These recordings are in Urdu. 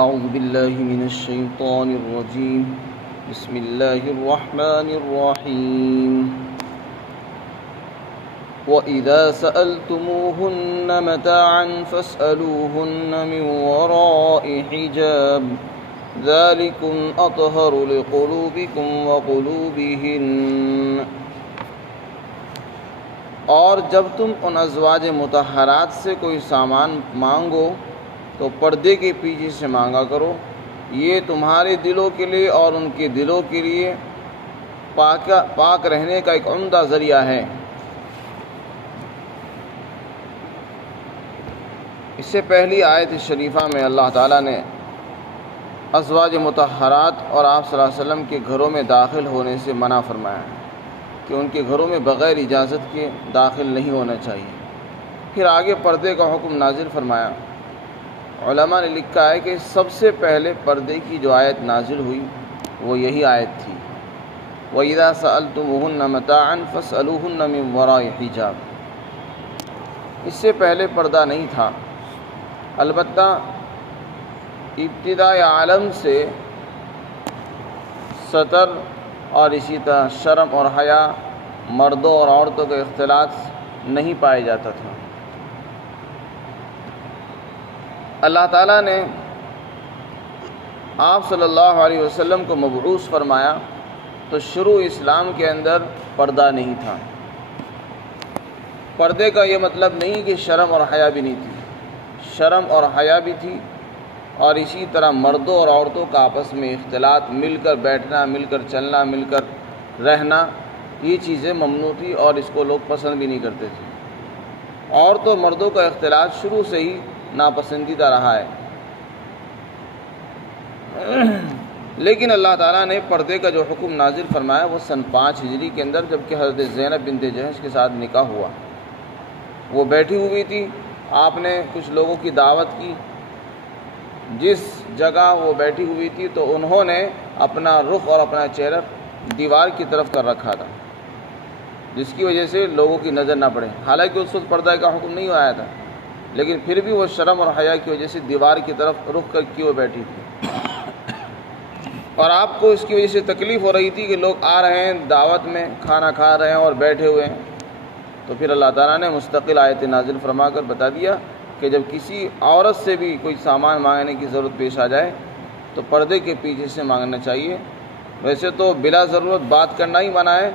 أعوذ بالله من الشيطان الرجيم بسم الله الرحمن الرحيم وإذا سألتموهن متاعا فاسألوهن من وراء حجاب ذلكم أطهر لقلوبكم وقلوبهن۔ اور جب تم ان ازواج مطہرات سے کوئی سامان مانگو تو پردے کے پیچھے سے مانگا کرو، یہ تمہارے دلوں کے لیے اور ان کے دلوں کے لیے پاک رہنے کا ایک عمدہ ذریعہ ہے۔ اس سے پہلی آیت شریفہ میں اللہ تعالیٰ نے ازواج مطہرات اور آپ صلی اللہ علیہ وسلم کے گھروں میں داخل ہونے سے منع فرمایا ہے کہ ان کے گھروں میں بغیر اجازت کے داخل نہیں ہونا چاہیے۔ پھر آگے پردے کا حکم نازل فرمایا۔ علماء نے لکھا ہے کہ سب سے پہلے پردے کی جو آیت نازل ہوئی وہ یہی آیت تھی، وَإِذَا سَأَلْتُمُوهُنَّ مَتَاعًا فَاسْأَلُوهُنَّ مِن وَرَاءِ حِجَاب۔ اس سے پہلے پردہ نہیں تھا، البتہ ابتداء عالم سے ستر اور اسی طرح شرم اور حیا مردوں اور عورتوں کا اختلاط نہیں پایا جاتا تھا۔ اللہ تعالیٰ نے آپ صلی اللہ علیہ وسلم کو مبعوث فرمایا تو شروع اسلام کے اندر پردہ نہیں تھا۔ پردے کا یہ مطلب نہیں کہ شرم اور حیا بھی نہیں تھی، شرم اور حیا بھی تھی، اور اسی طرح مردوں اور عورتوں کا آپس میں اختلاط، مل کر بیٹھنا، مل کر چلنا، مل کر رہنا، یہ چیزیں ممنوع تھی اور اس کو لوگ پسند بھی نہیں کرتے تھے۔ عورتوں اور مردوں کا اختلاط شروع سے ہی ناپسندیدہ رہا ہے، لیکن اللہ تعالیٰ نے پردے کا جو حکم نازل فرمایا وہ سن 5 ہجری کے اندر، جب کہ حضرت زینب بنت جحش کے ساتھ نکاح ہوا۔ وہ بیٹھی ہوئی تھی، آپ نے کچھ لوگوں کی دعوت کی، جس جگہ وہ بیٹھی ہوئی تھی تو انہوں نے اپنا رخ اور اپنا چہرہ دیوار کی طرف کر رکھا تھا، جس کی وجہ سے لوگوں کی نظر نہ پڑے۔ حالانکہ اس وقت پردہ کا حکم نہیں آیا تھا، لیکن پھر بھی وہ شرم اور حیا کی وجہ سے دیوار کی طرف رخ کر کے وہ بیٹھی تھی، اور آپ کو اس کی وجہ سے تکلیف ہو رہی تھی کہ لوگ آ رہے ہیں دعوت میں، کھانا کھا رہے ہیں اور بیٹھے ہوئے ہیں۔ تو پھر اللہ تعالیٰ نے مستقل آیت نازل فرما کر بتا دیا کہ جب کسی عورت سے بھی کوئی سامان مانگنے کی ضرورت پیش آ جائے تو پردے کے پیچھے سے مانگنا چاہیے۔ ویسے تو بلا ضرورت بات کرنا ہی منع ہے،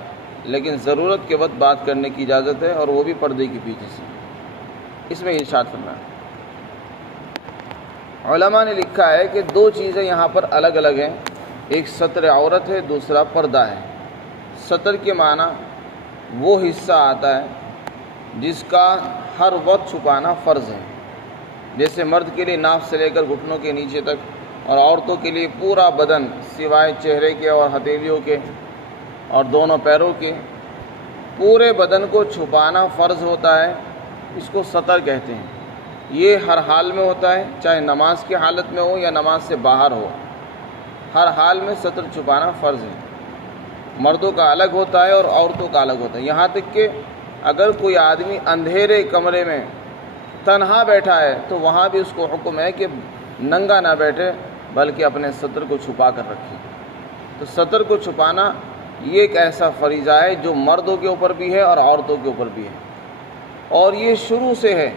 لیکن ضرورت کے وقت بات کرنے کی اجازت ہے، اور وہ بھی پردے کے پیچھے سے۔ اس میں ارشاد فرمایا، علماء نے لکھا ہے کہ 2 چیزیں یہاں پر الگ الگ ہیں، ایک ستر عورت ہے، دوسرا پردہ ہے۔ ستر کے معنی وہ حصہ آتا ہے جس کا ہر وقت چھپانا فرض ہے، جیسے مرد کے لیے ناف سے لے کر گھٹنوں کے نیچے تک، اور عورتوں کے لیے پورا بدن سوائے چہرے کے اور ہتھیلیوں کے اور دونوں پیروں کے، پورے بدن کو چھپانا فرض ہوتا ہے۔ اس کو ستر کہتے ہیں۔ یہ ہر حال میں ہوتا ہے، چاہے نماز کی حالت میں ہو یا نماز سے باہر ہو، ہر حال میں ستر چھپانا فرض ہے۔ مردوں کا الگ ہوتا ہے اور عورتوں کا الگ ہوتا ہے، یہاں تک کہ اگر کوئی آدمی اندھیرے کمرے میں تنہا بیٹھا ہے تو وہاں بھی اس کو حکم ہے کہ ننگا نہ بیٹھے بلکہ اپنے ستر کو چھپا کر رکھے۔ تو ستر کو چھپانا یہ ایک ایسا فریضہ ہے جو مردوں کے اوپر بھی ہے اور عورتوں کے اوپر بھی ہے، اور یہ شروع سے ہے،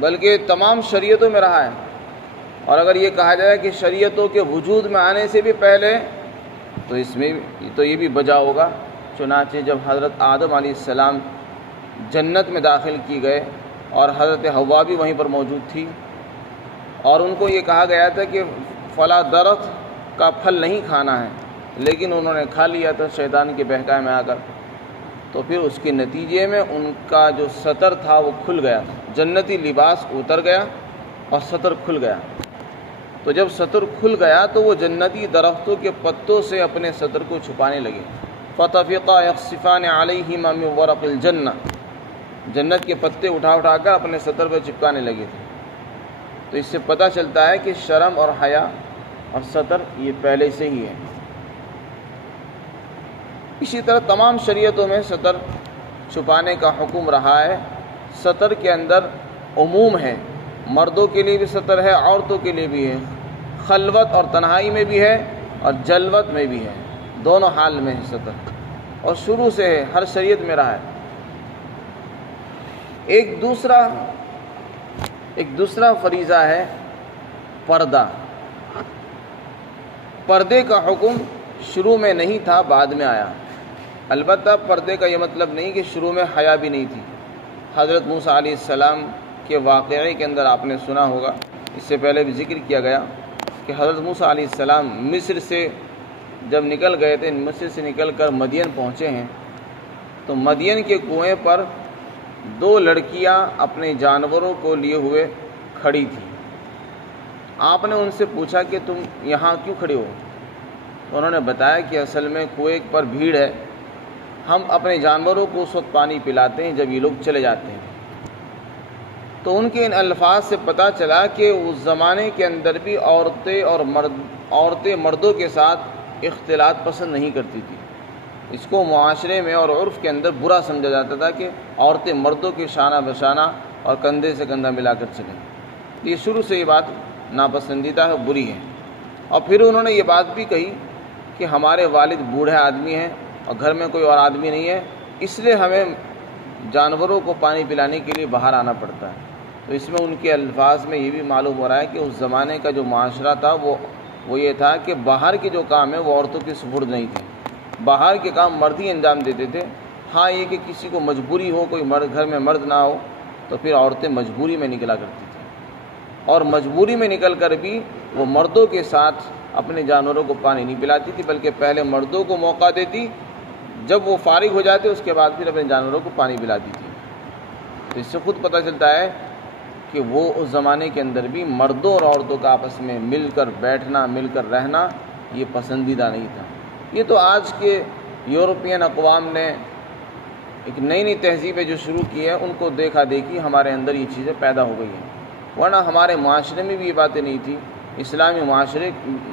بلکہ تمام شریعتوں میں رہا ہے۔ اور اگر یہ کہا جائے کہ شریعتوں کے وجود میں آنے سے بھی پہلے تو اس میں تو یہ بھی بجا ہوگا۔ چنانچہ جب حضرت آدم علیہ السلام جنت میں داخل کی گئے اور حضرت حوا بھی وہیں پر موجود تھی، اور ان کو یہ کہا گیا تھا کہ فلاں درخت کا پھل نہیں کھانا ہے، لیکن انہوں نے کھا لیا تھا شیطان کے بہکائے میں آ کر، تو پھر اس کے نتیجے میں ان کا جو ستر تھا وہ کھل گیا، جنتی لباس اتر گیا اور ستر کھل گیا۔ تو جب ستر کھل گیا تو وہ جنتی درختوں کے پتوں سے اپنے ستر کو چھپانے لگے۔ فَطَفِقَا يَخْصِفَانِ عَلَيْهِمَا مِن وَرَقِ الْجَنَّةِ، جنت کے پتے اٹھا کر اپنے ستر پہ چپکانے لگے تھے۔ تو اس سے پتہ چلتا ہے کہ شرم اور حیا اور ستر یہ پہلے سے ہی ہے۔ اسی طرح تمام شریعتوں میں ستر چھپانے کا حکم رہا ہے۔ ستر کے اندر عموم ہے، مردوں کے لیے بھی سطر ہے، عورتوں کے لیے بھی ہے، خلوت اور تنہائی میں بھی ہے اور جلوت میں بھی ہے، دونوں حال میں ہے سطر، اور شروع سے ہے، ہر شریعت میں رہا ہے۔ ایک دوسرا فریضہ ہے پردہ۔ پردے کا حکم شروع میں نہیں تھا، بعد میں آیا۔ البتہ پردے کا یہ مطلب نہیں کہ شروع میں حیا بھی نہیں تھی۔ حضرت موسیٰ علیہ السلام کے واقعے کے اندر آپ نے سنا ہوگا، اس سے پہلے بھی ذکر کیا گیا کہ حضرت موسیٰ علیہ السلام مصر سے جب نکل گئے تھے، مصر سے نکل کر مدین پہنچے ہیں، تو مدین کے کنویں پر 2 لڑکیاں اپنے جانوروں کو لیے ہوئے کھڑی تھیں۔ آپ نے ان سے پوچھا کہ تم یہاں کیوں کھڑے ہو؟ تو انہوں نے بتایا کہ اصل میں کنویں پر بھیڑ ہے، ہم اپنے جانوروں کو اس وقت پانی پلاتے ہیں جب یہ لوگ چلے جاتے ہیں۔ تو ان کے ان الفاظ سے پتہ چلا کہ اس زمانے کے اندر بھی عورتیں مردوں کے ساتھ اختلاط پسند نہیں کرتی تھی۔ اس کو معاشرے میں اور عرف کے اندر برا سمجھا جاتا تھا کہ عورتیں مردوں کے شانہ بشانہ اور کندھے سے کندھا ملا کر چلیں۔ یہ شروع سے یہ بات ناپسندیدہ ہے، بری ہے۔ اور پھر انہوں نے یہ بات بھی کہی کہ ہمارے والد بوڑھے آدمی ہیں اور گھر میں کوئی اور آدمی نہیں ہے، اس لیے ہمیں جانوروں کو پانی پلانے کے لیے باہر آنا پڑتا ہے۔ تو اس میں ان کے الفاظ میں یہ بھی معلوم ہو رہا ہے کہ اس زمانے کا جو معاشرہ تھا وہ یہ تھا کہ باہر کے جو کام ہیں وہ عورتوں کے سپرد نہیں تھے، باہر کے کام مرد ہی انجام دیتے تھے۔ ہاں یہ کہ کسی کو مجبوری ہو، کوئی گھر میں مرد نہ ہو، تو پھر عورتیں مجبوری میں نکلا کرتی تھیں، اور مجبوری میں نکل کر بھی وہ مردوں کے ساتھ اپنے جانوروں کو پانی نہیں پلاتی تھی، بلکہ پہلے مردوں کو موقع دیتی، جب وہ فارغ ہو جاتے اس کے بعد پھر اپنے جانوروں کو پانی پلاتی تھی۔ تو اس سے خود پتہ چلتا ہے کہ وہ اس زمانے کے اندر بھی مردوں اور عورتوں کا آپس میں مل کر بیٹھنا، مل کر رہنا یہ پسندیدہ نہیں تھا۔ یہ تو آج کے یورپین اقوام نے ایک نئی تہذیبیں جو شروع کی ہے، ان کو دیکھا دیکھی ہمارے اندر یہ چیزیں پیدا ہو گئی ہیں، ورنہ ہمارے معاشرے میں بھی یہ باتیں نہیں تھی۔ اسلامی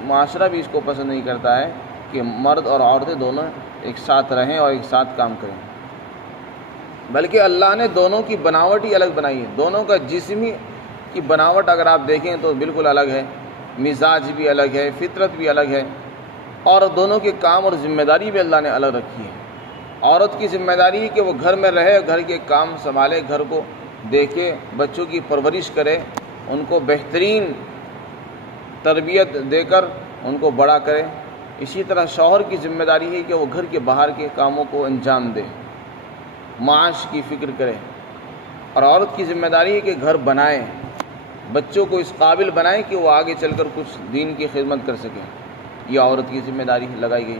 معاشرہ بھی اس کو پسند نہیں کرتا ہے کہ مرد اور عورتیں دونوں ایک ساتھ رہیں اور ایک ساتھ کام کریں، بلکہ اللہ نے دونوں کی بناوٹ ہی الگ بنائی ہے۔ دونوں کا جسم کی بناوٹ اگر آپ دیکھیں تو بالکل الگ ہے، مزاج بھی الگ ہے، فطرت بھی الگ ہے، اور دونوں کے کام اور ذمہ داری بھی اللہ نے الگ رکھی ہے۔ عورت کی ذمہ داری ہے کہ وہ گھر میں رہے، گھر کے کام سنبھالے، گھر کو دیکھے، بچوں کی پرورش کرے، ان کو بہترین تربیت دے کر ان کو بڑا کرے۔ اسی طرح شوہر کی ذمہ داری ہے کہ وہ گھر کے باہر کے کاموں کو انجام دے، معاش کی فکر کرے، اور عورت کی ذمہ داری ہے کہ گھر بنائے، بچوں کو اس قابل بنائے کہ وہ آگے چل کر کچھ دین کی خدمت کر سکے۔ یہ عورت کی ذمہ داری لگائی گئی۔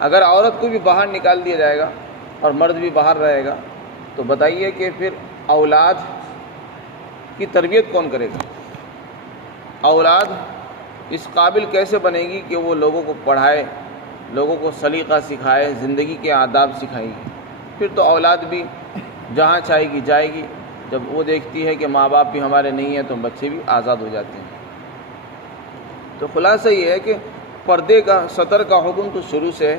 اگر عورت کو بھی باہر نکال دیا جائے گا اور مرد بھی باہر رہے گا تو بتائیے کہ پھر اولاد کی تربیت کون کرے گا؟ اولاد اس قابل کیسے بنے گی کہ وہ لوگوں کو پڑھائے، لوگوں کو سلیقہ سکھائے، زندگی کے آداب سکھائے گی؟ پھر تو اولاد بھی جہاں چاہے گی جائے گی۔ جب وہ دیکھتی ہے کہ ماں باپ بھی ہمارے نہیں ہیں تو بچے بھی آزاد ہو جاتے ہیں۔ تو خلاصہ یہ ہے کہ پردے کا، سطر کا حکم تو شروع سے ہے،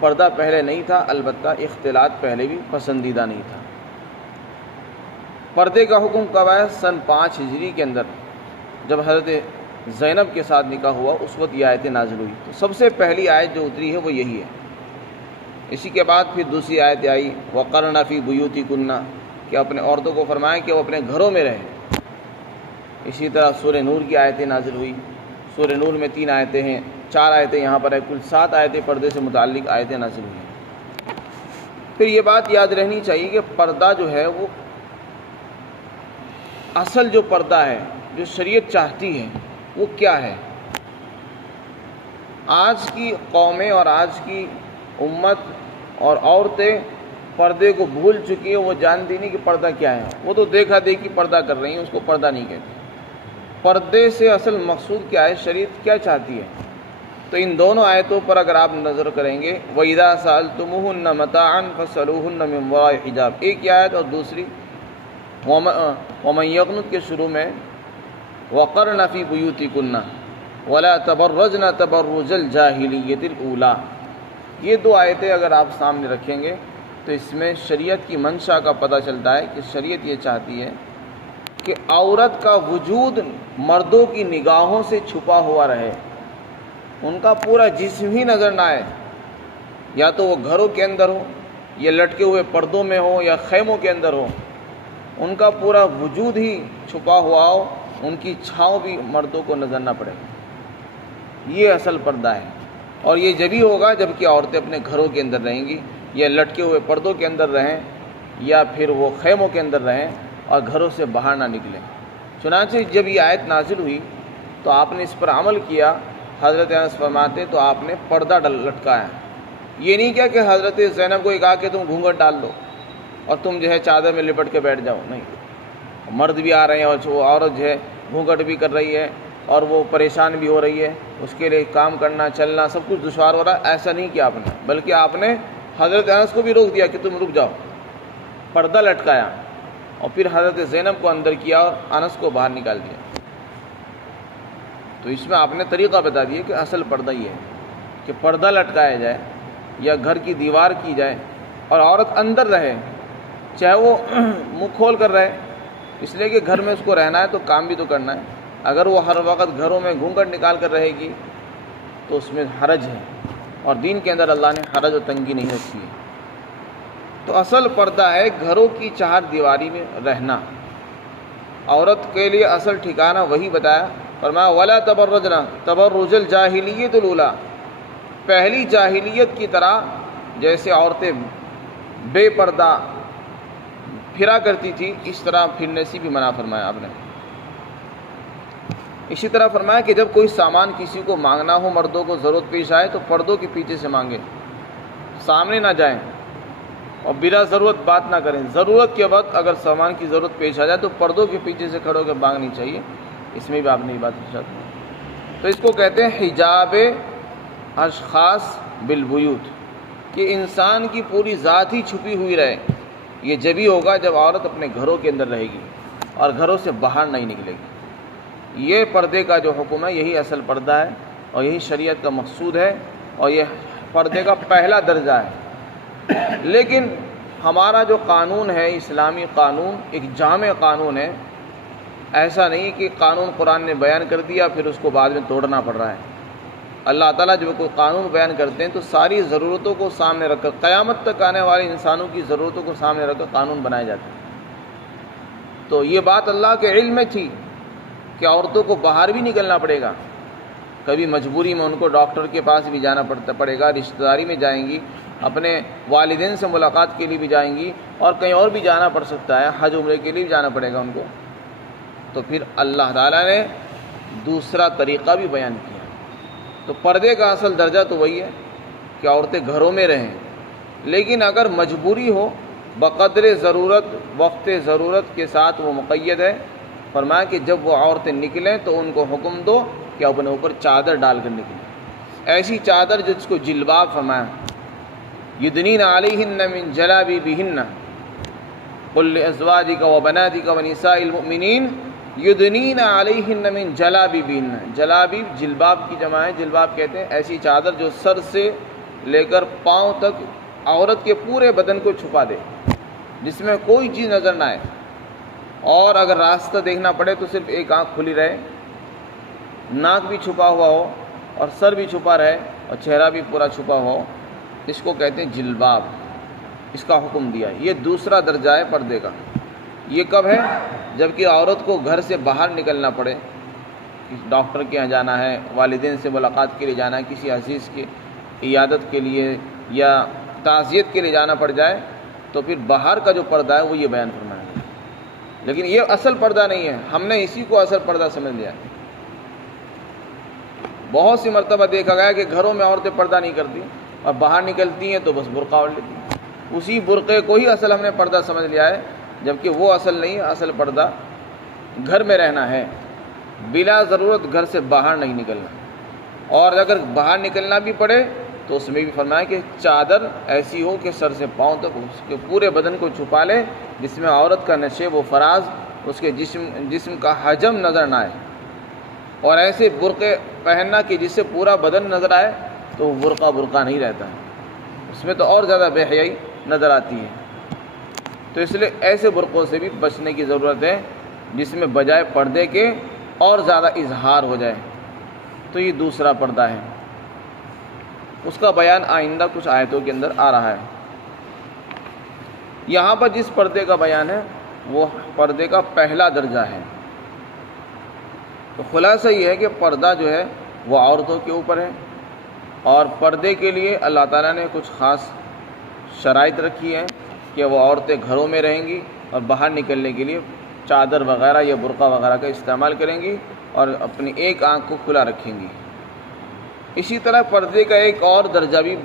پردہ پہلے نہیں تھا، البتہ اختلاط پہلے بھی پسندیدہ نہیں تھا۔ پردے کا حکم کب آیا؟ سن 5 ہجری کے اندر، جب حضرت زینب کے ساتھ نکاح ہوا، اس وقت یہ آیتیں نازل ہوئی۔ تو سب سے پہلی آیت جو اتری ہے وہ یہی ہے۔ اسی کے بعد پھر دوسری آیت آئی وَقَرْنَ فِي بُيُوتِكُنَّ، کہ اپنے عورتوں کو فرمائیں کہ وہ اپنے گھروں میں رہیں۔ اسی طرح سورہ نور کی آیتیں نازل ہوئی۔ سورہ نور میں 3 آیتیں ہیں، 4 آیتیں یہاں پر ہے، کل 7 آیتیں پردے سے متعلق آیتیں نازل ہوئی۔ پھر یہ بات یاد رہنی چاہیے کہ پردہ جو ہے وہ اصل جو پردہ ہے، جو شریعت چاہتی ہے، وہ کیا ہے؟ آج کی قومیں اور آج کی امت اور عورتیں پردے کو بھول چکی ہیں، وہ جانتی نہیں کہ پردہ کیا ہے۔ وہ تو دیکھا دیکھی پردہ کر رہی ہیں، اس کو پردہ نہیں کہتے۔ پردے سے اصل مقصود کیا ہے، شریعت کیا چاہتی ہے؟ تو ان دونوں آیتوں پر اگر آپ نظر کریں گے، وَإِذَا سَأَلْتُمُوهُنَّ مَتَاعًا فَاسْأَلُوهُنَّ مِنْ وَرَاءِ حِجَابٍ، ایک آیت، اور دوسری وَمَنْ يَقْنُتْ کے شروع میں وَقَرْنَ فِي بُيُوتِكُنَّ وَلَا تَبَرَّجْنَ تَبَرُّجَ الْجَاهِلِيَّةِ الْأُولَىٰ، یہ 2 آیتیں اگر آپ سامنے رکھیں گے تو اس میں شریعت کی منشا کا پتہ چلتا ہے کہ شریعت یہ چاہتی ہے کہ عورت کا وجود مردوں کی نگاہوں سے چھپا ہوا رہے، ان کا پورا جسم ہی نظر نہ آئے، یا تو وہ گھروں کے اندر ہو یا لٹکے ہوئے پردوں میں ہو یا خیموں کے اندر ہو، ان کا پورا وجود ہی چھپا ہوا ہو، ان کی چھاؤں بھی مردوں کو نظر نہ پڑے۔ یہ اصل پردہ ہے، اور یہ جبھی ہوگا جب کہ عورتیں اپنے گھروں کے اندر رہیں گی، یا لٹکے ہوئے پردوں کے اندر رہیں، یا پھر وہ خیموں کے اندر رہیں اور گھروں سے باہر نہ نکلیں۔ چنانچہ جب یہ آیت نازل ہوئی تو آپ نے اس پر عمل کیا۔ حضرت انس فرماتے تو آپ نے پردہ لٹکایا، یہ نہیں کیا کہ حضرت زینب کو کہا کہ تم گھونگھٹ ڈال دو اور تم جو ہے چادر میں لپٹ کے بیٹھ جاؤ، نہیں، مرد بھی آ رہے ہیں اور وہ عورت جو ہے گھونگھٹ بھی کر رہی ہے اور وہ پریشان بھی ہو رہی ہے، اس کے لیے کام کرنا چلنا سب کچھ دشوار ہو رہا ہے، ایسا نہیں کیا آپ نے، بلکہ آپ نے حضرت انس کو بھی روک دیا کہ تم رک جاؤ، پردہ لٹکایا، اور پھر حضرت زینب کو اندر کیا اور انس کو باہر نکال دیا۔ تو اس میں آپ نے طریقہ بتا دیا کہ اصل پردہ یہ ہے کہ پردہ لٹکایا جائے یا گھر کی دیوار کی جائے اور عورت اندر رہے، چاہے وہ منہ کھول کر رہے، اس لیے کہ گھر میں اس کو رہنا ہے تو کام بھی تو کرنا ہے۔ اگر وہ ہر وقت گھروں میں گھونگھٹ نکال کر رہے گی تو اس میں حرج ہے، اور دین کے اندر اللہ نے حرج و تنگی نہیں رکھی ہے۔ تو اصل پردہ ہے گھروں کی چہار دیواری میں رہنا۔ عورت کے لیے اصل ٹھکانہ وہی بتایا، فرمایا وَلَا تَبَرَّجْنَا تَبَرُّجَ الْجَاهِلِيَّةِ الْأُولَىٰ، پہلی جاہلیت کی طرح جیسے عورتیں بے پردہ پھرا کرتی تھی، اس طرح پھرنے سے بھی منع فرمایا آپ نے۔ اسی طرح فرمایا کہ جب کوئی سامان کسی کو مانگنا ہو، مردوں کو ضرورت پیش آئے تو پردوں کے پیچھے سے مانگے، سامنے نہ جائیں اور بلا ضرورت بات نہ کریں۔ ضرورت کے وقت اگر سامان کی ضرورت پیش آ جائے تو پردوں کے پیچھے سے کھڑے ہو کر مانگنی چاہیے۔ اس میں بھی آپ نے یہ بات پوچھا تھا۔ تو اس کو کہتے ہیں حجاب اشخاص بالبیوت، کہ انسان کی پوری ذات ہی چھپی ہوئی رہے۔ یہ جبھی ہوگا جب عورت اپنے گھروں کے اندر رہے گی اور گھروں سے باہر نہیں نکلے گی۔ یہ پردے کا جو حکم ہے یہی اصل پردہ ہے اور یہی شریعت کا مقصود ہے، اور یہ پردے کا پہلا درجہ ہے۔ لیکن ہمارا جو قانون ہے، اسلامی قانون، ایک جامع قانون ہے۔ ایسا نہیں کہ قانون قرآن نے بیان کر دیا پھر اس کو بعد میں توڑنا پڑ رہا ہے۔ اللہ تعالیٰ جب کوئی قانون بیان کرتے ہیں تو ساری ضرورتوں کو سامنے رکھ کر، قیامت تک آنے والے انسانوں کی ضرورتوں کو سامنے رکھ کر قانون بنائے جاتے ہیں۔ تو یہ بات اللہ کے علم میں تھی کہ عورتوں کو باہر بھی نکلنا پڑے گا، کبھی مجبوری میں ان کو ڈاکٹر کے پاس بھی جانا پڑے گا، رشتہ داری میں جائیں گی، اپنے والدین سے ملاقات کے لیے بھی جائیں گی، اور کہیں اور بھی جانا پڑ سکتا ہے، حج عمرے کے لیے بھی جانا پڑے گا ان کو۔ تو پھر اللہ تعالیٰ نے دوسرا طریقہ بھی بیان کیا۔ تو پردے کا اصل درجہ تو وہی ہے کہ عورتیں گھروں میں رہیں، لیکن اگر مجبوری ہو بقدر ضرورت، وقت ضرورت کے ساتھ وہ مقید ہے۔ فرمایا کہ جب وہ عورتیں نکلیں تو ان کو حکم دو کہ اپنے اوپر چادر ڈال کر نکلیں، ایسی چادر جس کو جلباب فرمایا۔ یدنین علیہن من جلابیبہن قل لازواجک وبناتک ونساء المؤمنین یدنین علیہن من جلابیبہن۔ جلابیب جلباب کی جمع ہے، جلباب کہتے ہیں ایسی چادر جو سر سے لے کر پاؤں تک عورت کے پورے بدن کو چھپا دے، جس میں کوئی چیز نظر نہ آئے، اور اگر راستہ دیکھنا پڑے تو صرف ایک آنکھ کھلی رہے، ناک بھی چھپا ہوا ہو اور سر بھی چھپا رہے اور چہرہ بھی پورا چھپا ہوا ہو، اس کو کہتے ہیں جلباب۔ اس کا حکم دیا۔ یہ دوسرا درجہ ہے پردے کا۔ یہ کب ہے؟ جب کہ عورت کو گھر سے باہر نکلنا پڑے، ڈاکٹر کے یہاں جانا ہے، والدین سے ملاقات کے لیے جانا ہے، کسی عزیز کی عیادت کے لیے یا تعزیت کے لیے جانا پڑ جائے، تو پھر باہر کا جو پردہ ہے وہ یہ بیان فرمایا ہے۔ لیکن یہ اصل پردہ نہیں ہے، ہم نے اسی کو اصل پردہ سمجھ لیا ہے۔ بہت سی مرتبہ دیکھا گیا کہ گھروں میں عورتیں پردہ نہیں کرتی اور باہر نکلتی ہیں تو بس برقع اوڑھ لیتی ہیں، اسی برقعے کو ہی اصل ہم نے پردہ سمجھ لیا ہے، جبکہ وہ اصل نہیں ہے۔ اصل پردہ گھر میں رہنا ہے، بلا ضرورت گھر سے باہر نہیں نکلنا، اور اگر باہر نکلنا بھی پڑے تو اس میں بھی فرمایا کہ چادر ایسی ہو کہ سر سے پاؤں تک اس کے پورے بدن کو چھپا لے، جس میں عورت کا نشیب و فراز، اس کے جسم کا حجم نظر نہ آئے، اور ایسے برقعے پہننا کہ جس سے پورا بدن نظر آئے تو وہ برقع نہیں رہتا ہے، اس میں تو اور زیادہ بے حیائی نظر آتی ہے۔ تو اس لیے ایسے برقعوں سے بھی بچنے کی ضرورت ہے جس میں بجائے پردے کے اور زیادہ اظہار ہو جائے، تو یہ دوسرا پردہ ہے۔ اس کا بیان آئندہ کچھ آیتوں کے اندر آ رہا ہے۔ یہاں پر جس پردے کا بیان ہے وہ پردے کا پہلا درجہ ہے۔ تو خلاصہ یہ ہے کہ پردہ جو ہے وہ عورتوں کے اوپر ہے، اور پردے کے لیے اللہ تعالیٰ نے کچھ خاص شرائط رکھی ہیں کہ وہ عورتیں گھروں میں رہیں گی اور باہر نکلنے کے لیے چادر وغیرہ یا برقع وغیرہ کا استعمال کریں گی اور اپنی ایک آنکھ کو کھلا رکھیں گی۔ اسی طرح پردے کا ایک اور درجہ بھی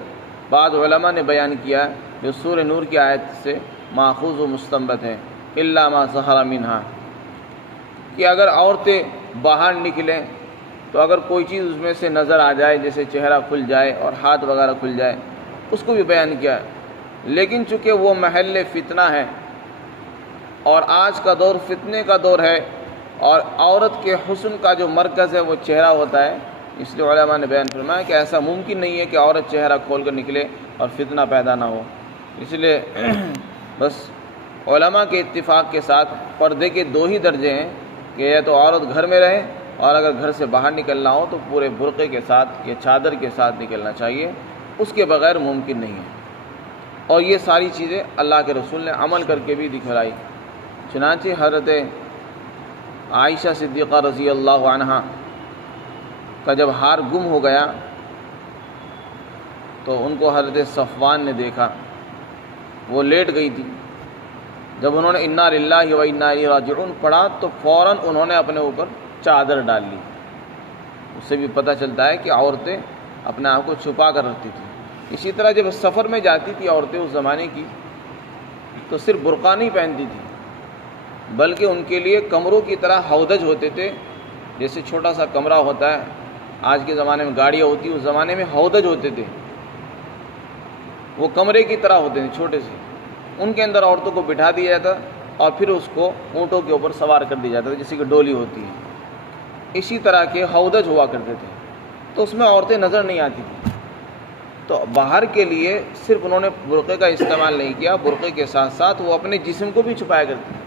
بعض علماء نے بیان کیا ہے، جو سورہ نور کی آیت سے ماخوذ و مستنبط ہے، الا ما ظہر منہا، کہ اگر عورتیں باہر نکلیں تو اگر کوئی چیز اس میں سے نظر آ جائے، جیسے چہرہ کھل جائے اور ہاتھ وغیرہ کھل جائے، اس کو بھی بیان کیا ہے۔ لیکن چونکہ وہ محل فتنہ ہے اور آج کا دور فتنے کا دور ہے، اور عورت کے حسن کا جو مرکز ہے وہ چہرہ ہوتا ہے، اس لیے علماء نے بیان فرمایا کہ ایسا ممکن نہیں ہے کہ عورت چہرہ کھول کر نکلے اور فتنہ پیدا نہ ہو۔ اس لیے بس علماء کے اتفاق کے ساتھ پردے کے دو ہی درجے ہیں کہ یا تو عورت گھر میں رہے، اور اگر گھر سے باہر نکلنا ہو تو پورے برقعے کے ساتھ یا چادر کے ساتھ نکلنا چاہیے، اس کے بغیر ممکن نہیں ہے۔ اور یہ ساری چیزیں اللہ کے رسول نے عمل کر کے بھی دکھلائی۔ چنانچہ حضرت عائشہ صدیقہ رضی اللہ عنہا کا جب ہار گم ہو گیا تو ان کو حضرت صفوان نے دیکھا، وہ لیٹ گئی تھی۔ جب انہوں نے انا للہ و انا الیہ راجعون پڑھا تو فوراً انہوں نے اپنے اوپر چادر ڈال لی۔ اس سے بھی پتہ چلتا ہے کہ عورتیں اپنے آپ کو چھپا کر رکھتی تھیں۔ اسی طرح جب سفر میں جاتی تھی عورتیں اس زمانے کی، تو صرف برقع نہیں پہنتی تھی، بلکہ ان کے لیے کمروں کی طرح ہودج ہوتے تھے۔ جیسے چھوٹا سا کمرہ ہوتا ہے، آج کے زمانے میں گاڑیاں ہوتی، اس زمانے میں ہودج ہوتے تھے، وہ کمرے کی طرح ہوتے تھے چھوٹے سے، ان کے اندر عورتوں کو بٹھا دیا جاتا اور پھر اس کو اونٹوں کے اوپر سوار کر دیا جاتا تھا، جیسے کہ ڈولی ہوتی ہے، اسی طرح کے ہودج ہوا کرتے تھے، تو اس میں عورتیں نظر نہیں آتی تھیں۔ تو باہر کے لیے صرف انہوں نے برقعے کا استعمال نہیں کیا، برقعے کے ساتھ ساتھ وہ اپنے جسم کو بھی چھپایا کرتے تھے۔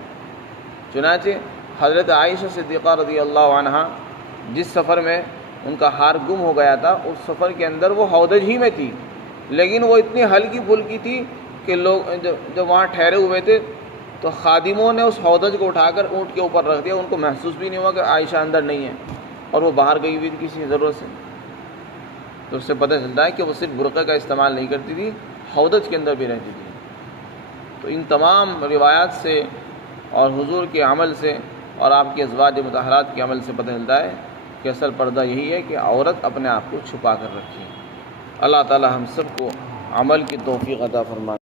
چنانچہ حضرت عائشہ صدیقہ رضی اللہ عنہا جس سفر میں ان کا ہار گم ہو گیا تھا، اس سفر کے اندر وہ ہودج ہی میں تھی، لیکن وہ اتنی ہلکی پھلکی تھی کہ لوگ جب وہاں ٹھہرے ہوئے تھے تو خادموں نے اس ہودج کو اٹھا کر اونٹ کے اوپر رکھ دیا، ان کو محسوس بھی نہیں ہوا کہ عائشہ اندر نہیں ہے اور وہ باہر گئی ہوئی تھی کسی ضرورت سے۔ تو اس سے پتہ چلتا ہے کہ وہ صرف برقعے کا استعمال نہیں کرتی تھی، ہودج کے اندر بھی رہتی تھی۔ تو ان تمام روایات سے اور حضور کے عمل سے اور آپ کے ازواج مطہرات کے عمل سے پتہ چلتا ہے کہ اصل پردہ یہی ہے کہ عورت اپنے آپ کو چھپا کر رکھے۔ اللہ تعالی ہم سب کو عمل کی توفیق عطا فرمائے۔